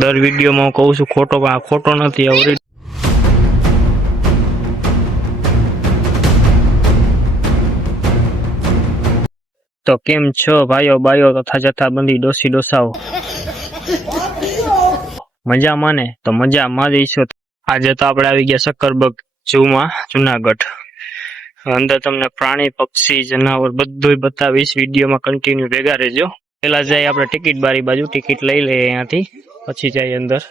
દર વિડીયોમાં હું કહું છું, ખોટો પણ આ ખોટો નથી, આ તો કેમ છો ભાઈઓ બાયો તથા જથા બંધી ડોસી ડોસાઓ? મજામાં ને? તો મજામાં જ ઈચ્છો આજે તો આપણે આવી ગયા શક્કરબગ જૂમાં, જુનાગઢ. અંદર તમને પ્રાણી, પક્ષી, જનાવર બધું બતાવીશ. વિડીયોમાં કન્ટિન્યુ ભેગા રહેજો. પેલા જાય આપણે ટિકિટ બારી બાજુ. ટિકિટ લઈ લઈએ અહીંયાથી. પછી જાય અંદર.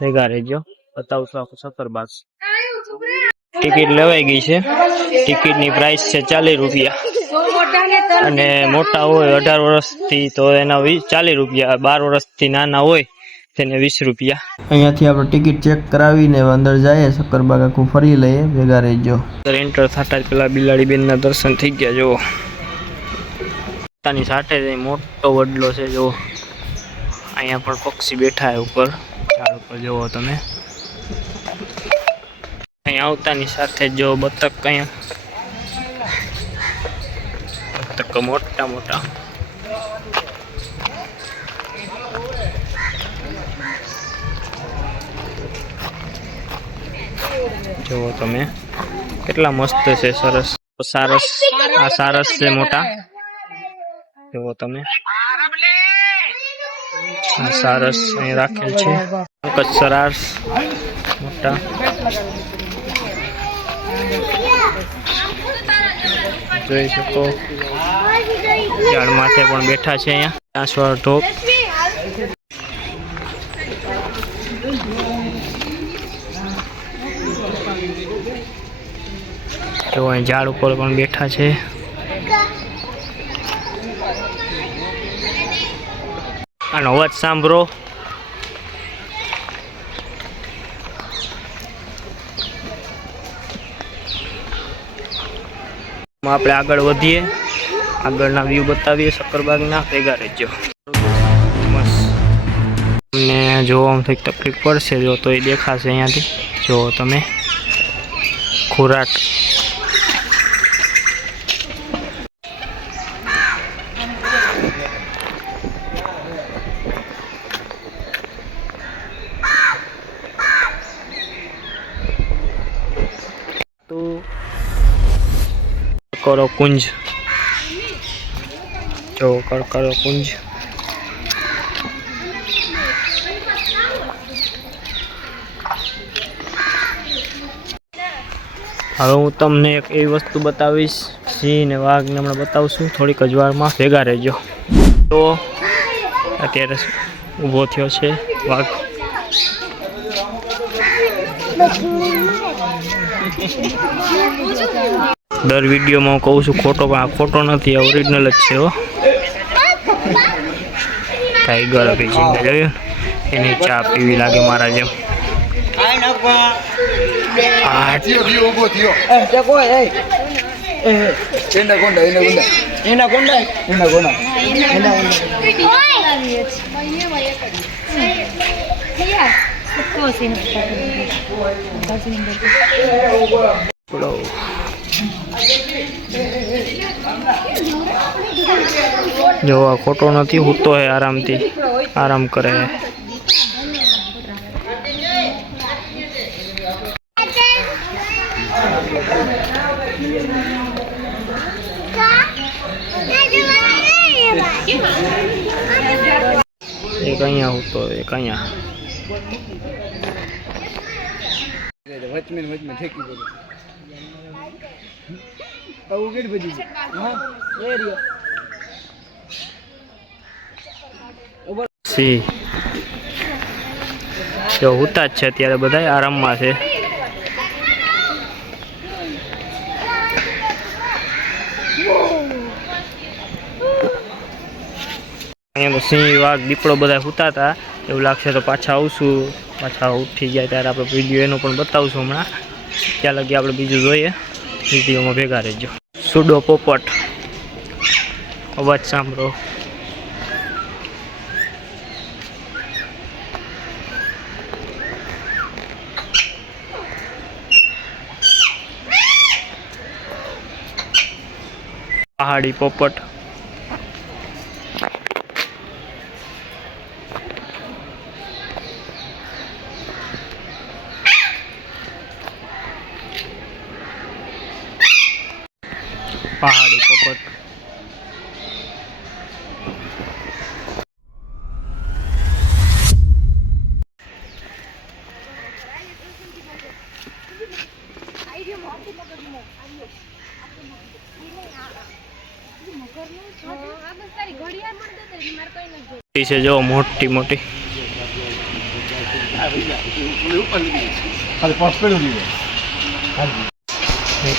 ભેગા રહેજો. બતાવશું આખું સક્કરબાગ ટિકિટ લેવાઈ ગઈ છે. ટિકિટની પ્રાઇસ છે ચાલીસ રૂપિયા. અને મોટા હોય અઢાર વર્ષથી તો એના વીસ ચાલીસ રૂપિયા બાર વર્ષથી નાના હોય તેને વીસ રૂપિયા. અહીંયાથી આપણે ટિકિટ ચેક કરાવીને અંદર જઈએ શક્કરબાગ આખું ફરી લઈએ ભેગા રહેજો. અંદર એન્ટર થતા જ પેલા બિલાડી બેનના દર્શન થઈ ગયા જુઓ. પોતાની સાથે મોટો વડલો છે જુઓ. અહીંયા પણ પક્ષી બેઠા છે ઉપર. ઝાડ ઉપર જુઓ તમે. અહીં આવતાની સાથે જ જો બતક અહીંયા. બતક મોટા મોટા. જુઓ તમે. કેટલા મસ્ત છે સરસ. સારસ. આ સારસ છે મોટા. જુઓ તમે. આ સારસ અહીં રાખેલ છે. પંકજ સરાસ, મોટા. જોઈ શકો. ઝાડ માથે પણ બેઠા છે અહીંયા. ચાંસવાળો ઢોક. જો અહીં ઝાડ ઉપર પણ બેઠા છે. આનો અવાજ સાંભળો. આપણે આગળ વધીએ. આગળના વ્યૂ બતાવીએ શક્કરબાગના ભેગા રહેજો. તમને જોવા થોડીક તકલીફ પડશે, જો તો એ દેખાશે અહીંયાથી. જો તમે ખોરાક તો કરો કુંજ. જો કરકરો કુંજ. હવે હું તમને એક એવી વસ્તુ બતાવીશ. સિંહ ને વાઘને હમણાં બતાવશું. થોડીક જ વારમાં ભેગા રહેજો. તો અત્યારે ઊભો થયો છે વાઘ. દર વિડીયોમાં હું કહું છું ખોટો પણ આ ખોટો નથી આ ઓરિજિનલ જ છે હો ટાઈગર કે ચિંતા જોયું એની ચા પીવી લાગે મારા જેમ એના કોંડા એના કોંડા એના કોંડા એના કોંડા એના કોંડા પેલો જો, આ ખોટો નથી, હૂતો હે આરામથી. આરામ કરે એક અહીંયા હૂતો, એક અહીંયા. વચમે ને વચમે ઠેકી પડે. આવું કેટલી બધી હા, એ રહ્યો. સિંહ જો હુતા જ છે અત્યારે બધા આરામમાં છે. તો સિંહ, વાઘ, દીપડો બધા હુતા હતા એવું લાગશે તો પાછા આવશું. પાછા ઉઠી જાય ત્યારે આપણે વીડિયો એનો પણ બતાવશું હમણાં. ત્યાં લગી આપણે બીજું જોઈએ. વિડીયોમાં ભેગા રહેજો. સુડો પોપટ. અવાજ સાંભળો. પહાડી પોપટ પહાડી પોપટ ઈ છે જો મોટી મોટી.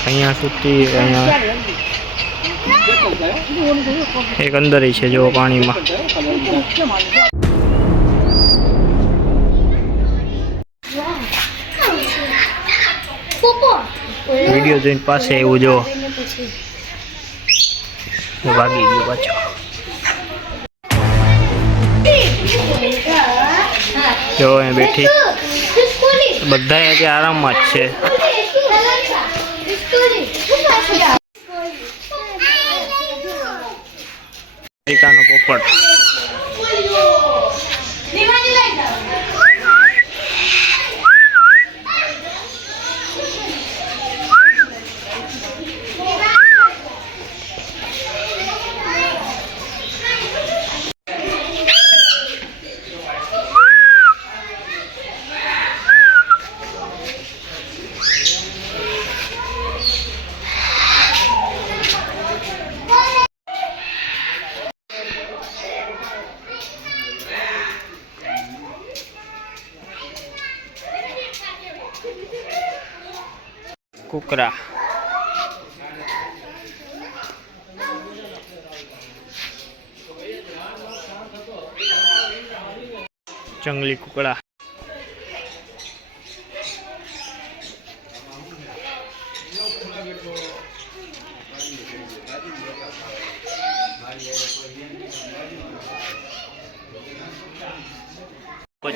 અહીંયા સુધી અહીંયા એક અંદર છે જો પાણીમાં. વીડિયો જોઈને પાસે એવું જો. ભાગી ગયો પાછો. જો અહીં બેઠી. બધા અહીંયા આરામમાં જ છે. પોપટ. કુકરા. જંગલી કુકડા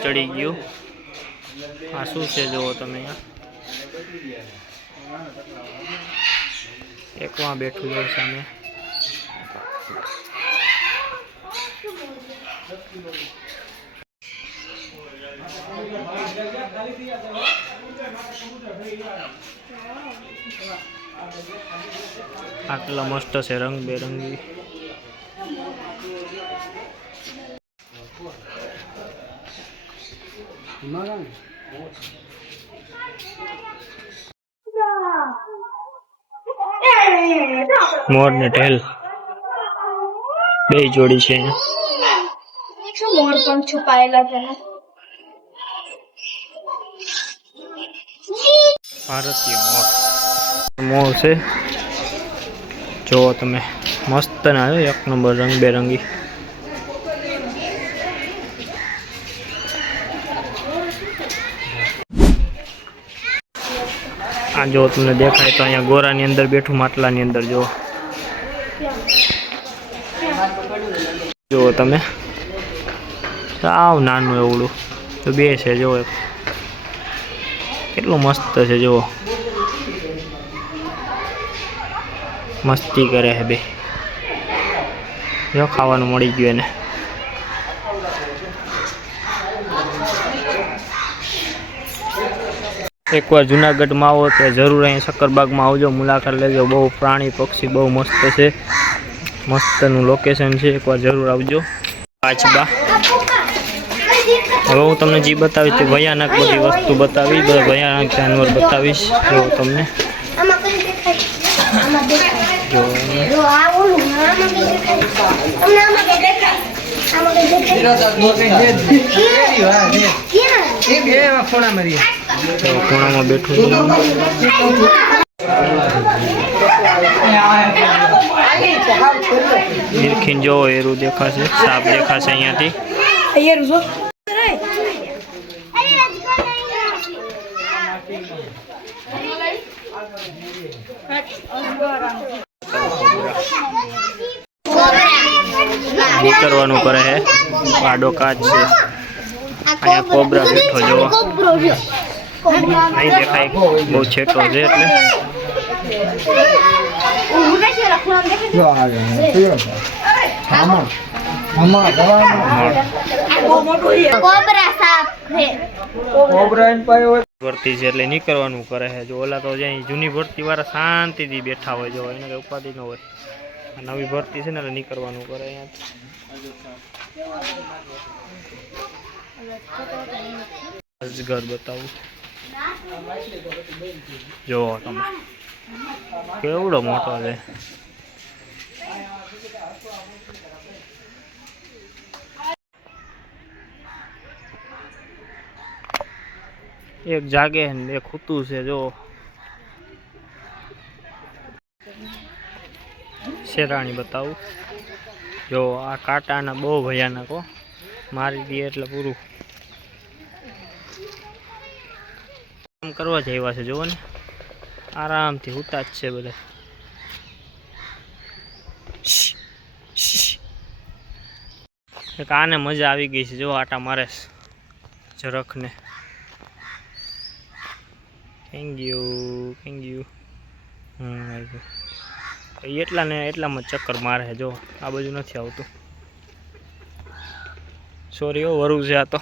ચડી ગયું. આ શું છે જુઓ તમે અહીંયા? એકમાં બેઠું છે સામે. આટલા મસ્ત છે રંગબેરંગી. મોર ને ઢેલ. બે જોડી છે. શું મોર પણ છુપાયેલા છે? ભારતીય મોર. મોર છે. જુઓ તમે. મસ્ત ના આવ્યો એક નંબર રંગબેરંગી. આ જો તમને દેખાય તો અહીંયા ગોરાની અંદર બેઠું, માટલાની અંદર જુઓ જુઓ તમે. સાવ નાનું એવડું. તો બે છે જુઓ કેટલું મસ્ત છે જુઓ મસ્તી કરે છે બે. જો ખાવાનું મળી ગયું એને. એકવાર જુનાગઢમાં આવો તો જરૂર અહીં શક્કરબાગમાં આવજો. મુલાકાત લેજો. બહુ પ્રાણી પક્ષી બહુ મસ્ત છે. મસ્તનું લોકેશન છે. એકવાર જરૂર આવજો. કાચબા. હવે હું તમને જે બતાવીશ તે ભયાનક બધી વસ્તુ બતાવી ભયાનક જાનવર બતાવીશ. જો તમને. આમાં કઈ ખૂણામાં બેઠું નિરખીન જો એરું દેખાશે, સાપ દેખાશે અહીંયાથી. નીકળવાનું કરે છે આડો કાચ છે. અહીંયા કોબરા બેઠો જોવો. નહીં દેખાય બહુ છેટો છે એટલે નીકળવાનું કરે છે. ઓલા તો જૂની ભરતી વાળા શાંતિથી બેઠા હોય જો એને કઈ ન હોય નવી ભરતી છે ને એટલે નીકળવાનું કરે અહીંયા અજગર બતાવું જોવો તમે. કેવડો મોટો છે? એક જાગે ને, એક ખૂતું છે, જો. શેરાણી બતાવું. જો, આ કાંટાના બહુ ભયાનક હો. મારી દે એટલે પૂરું. કામ કરવા જ છે, જુઓ ને. આરામથી હુતા જ છે બધા. એક આને મજા આવી ગઈ છે જો આટા મારે છે ઝરખને થેન્ક યુ થેન્ક યુ હમ એટલા ને એટલામાં ચક્કર મારે છે જો આ બાજુ નથી આવતું. સોરી ઓ વરું છે આ તો.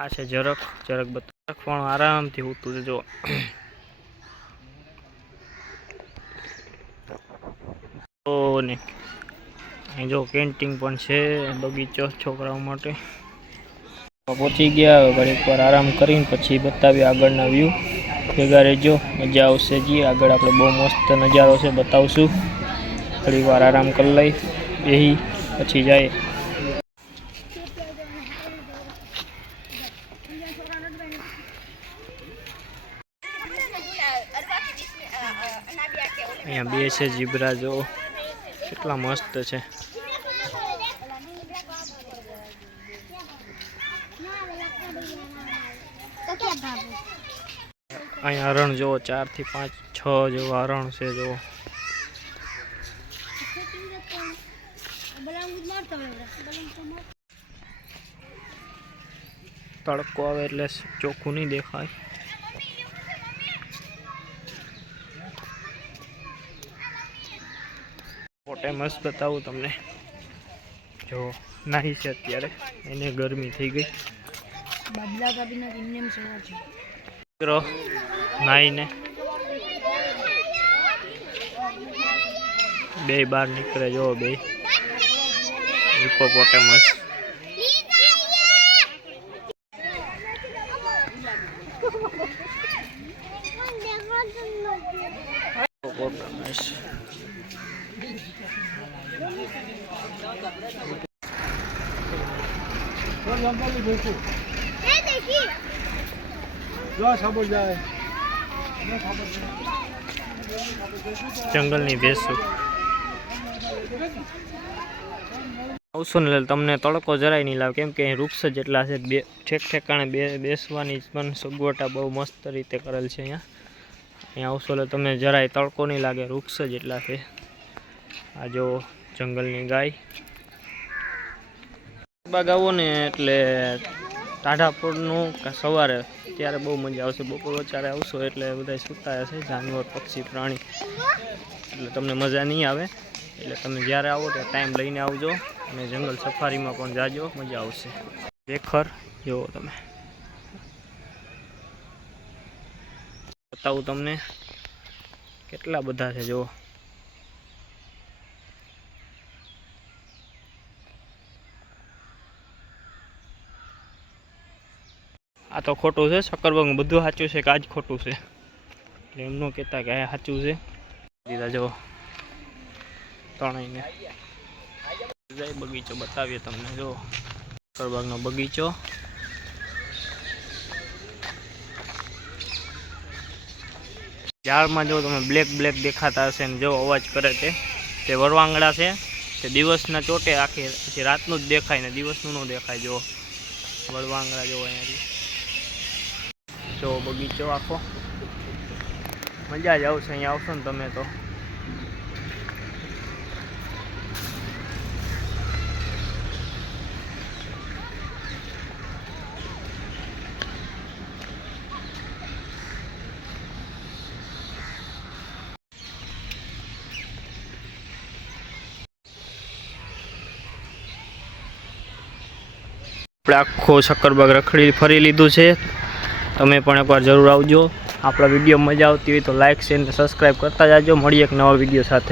આ છે જરાક જરાક બતક પણ આરામથી ઉતું છે જો ને જો કેન્ટીન પણ છે, બગીચો છોકરાઓ માટે. પહોંચી ગયા ઘડીક વાર આરામ કરીને પછી બતાવ્યું આગળના વ્યૂ ભેગા રહેજો, મજા આવશે જી. આગળ આપણે બહુ મસ્ત નજારો છે, બતાવશું. થોડી આરામ કરી લઈ બેહી, પછી જાય અહીંયા બે છે જીબ્રા જો કેટલા મસ્ત છે. અહીંયા હરણ, જુઓ ચારથી પાંચ, છ જેવા હરણ છે, જુઓ. તડકો આવે એટલે ચોખ્ખું નહીં દેખાય. ફોટે મસ્ત બતાવું તમને. જો નાહી છે અત્યારે. એને ગરમી થઈ ગઈ. દીકરો નાહીને બે બહાર નીકળે. જો બે. હિપોપોટેમસ જંગલની ભેંસો આવશો ને તમને તડકો જરાય નહીં લાવે કેમ કે અહીં વૃક્ષ જ એટલા છે, બે ઠેક ઠેકાણે બે બેસવાની પણ સગવટા બહુ મસ્ત રીતે કરેલ છે અહીંયા. અહીંયા આવશો એટલે તમને જરાય તડકો નહીં લાગે, વૃક્ષ જ એટલા છે. આ જો જંગલની ગાય. બાગ આવો ને એટલે ટાઢાપુરનું સવારે ત્યારે બહુ મજા આવશે. બપોર વચારે આવશો એટલે બધા સૂતા હશે જાનવર, પક્ષી, પ્રાણી. એટલે તમને મજા નહીં આવે. એટલે તમે જ્યારે આવો ત્યારે ટાઈમ લઈને આવજો અને જંગલ સફારીમાં પણ જાજો, મજા આવશે. વેખર જુઓ તમે. બતાવું તમને કેટલા બધા છે જુઓ આ તો ખોટું છે શક્કરબાગનું બધું સાચું છે કે આ જ ખોટું છે? એટલે એમ કહેતા કે આ સાચું છે. દીધા જો ત્રણેયને. બગીચો બતાવીએ તમને જો શક્કરબાગનો બગીચો. ઝાડમાં જો તમે, બ્લેક બ્લેક દેખાતા હશે ને જો અવાજ કરે તે તે વરવાંગડા છે. તે દિવસના ચોટે આખી, પછી રાતનું જ દેખાય ને દિવસનું ન દેખાય જો વરવાંગડા જો અહીંયાથી. જો બગીચો આખો? મજા જ આવશે, અહીંયા આવશો ને તમે તો. આપણે આખો શક્કરબાગ રખડી ફરી લીધું છે. તમે પણ એકવાર જરૂર આવજો. આપણા વીડિયો મજા આવતી હોય તો લાઇક શેર અને સબસ્ક્રાઈબ કરતા જાજો. મળીએ એક નવા વીડિયો સાથે.